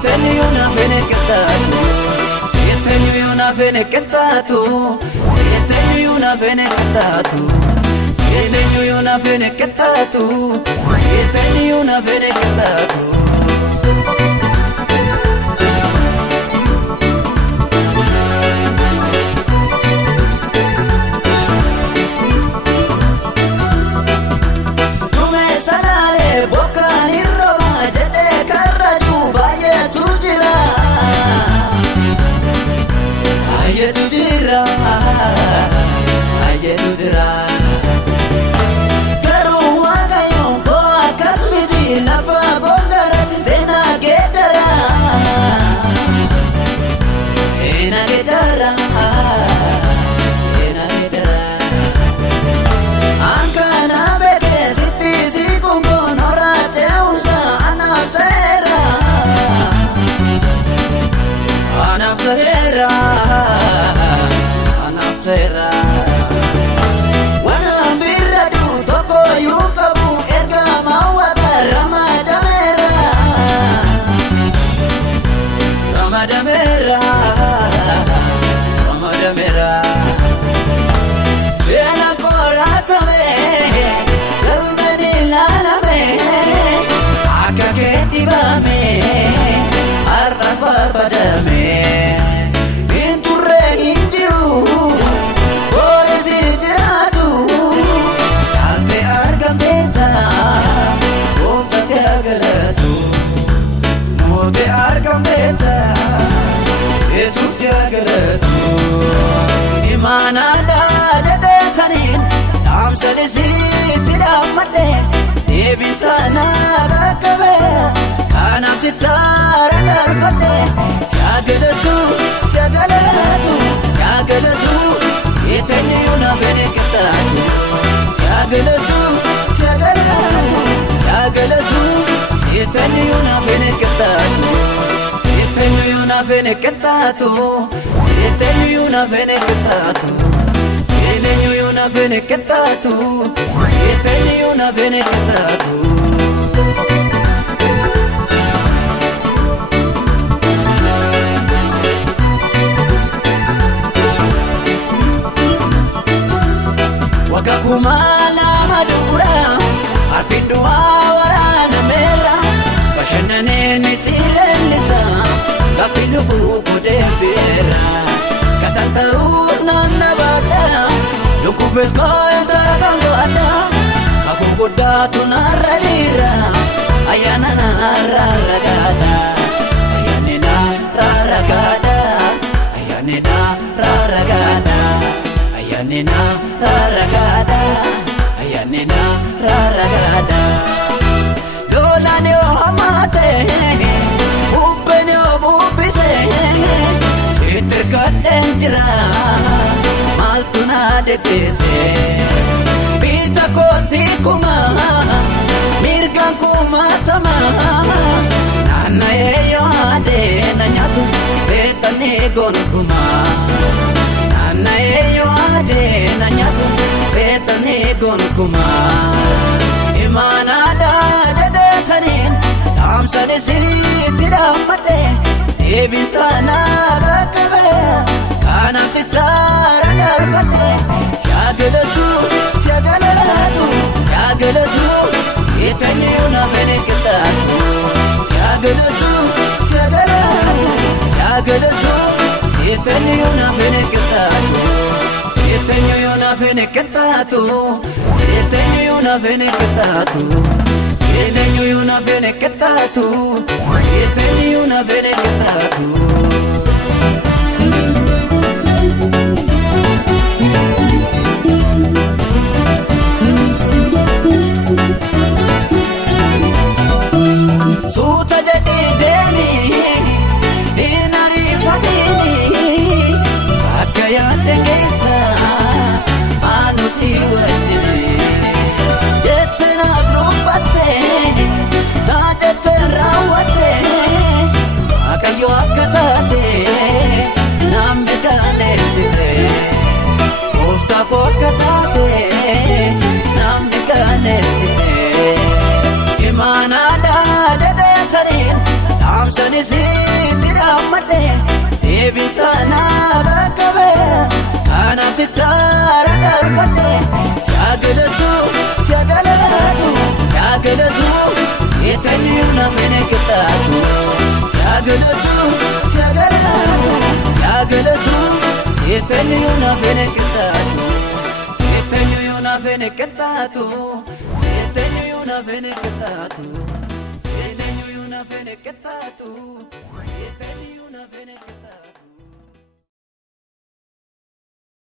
Sieteni una venecatato, sieteni una venecatato, sieteni una venecatato, sieteni una venecatato, sieteni una venecatato. Jesus ya galatu imanada jade sanin am salisi tidamade ebisana rakabe kana sitara dalpade siagalatu siagalatu siagalatu sieteni una venecatato siagalatu siagalatu siagalatu sieteni una venecatato sieteni una venecatato sieteni una venecatato sieteni una venecatato sieteni una venecatato. Wakakumala madura apindua warana mera bashanane nisilelisa kapilu kudebera katantaru nanabada lukuves koentaragangada kabugoda tunaradira ayana nararagada ayanena raragada ayanena raragada ayanena raragada ayanena raragada lolane amate ubene obubise siterkaden jira maltuna depese pita koti kuma mirgan kuma tama nana yo ade nanyatu setane gon kuma nana yo ade nanyatu setane gon kuma imanada jade sanin am salisi tidamade ebisana rakabe kana sitara dalpade siagalatu siagalatu siagalatu sieteni una venecatato siagalatu siagalatu siagalatu sieteni una venecatato sieteni una venecatato sieteni una venecatato sieteni una venecatato sieteni una venecatato. Suta jadi demi dinari patini akaya tengesa manusia wajib jetna grupate saja terawate akayo akata sana bakabe Anam sitara darbade Siagalatu, siagalatu, siagalatu Setaniyu na fenekitatu Siagalatu, siagalatu, siagalatu Setaniyu na fenekitatu Setaniyu na fenekitatu Setaniyu na fenekitatu Setaniyu na fenekitatu Setaniyu na fenekitatu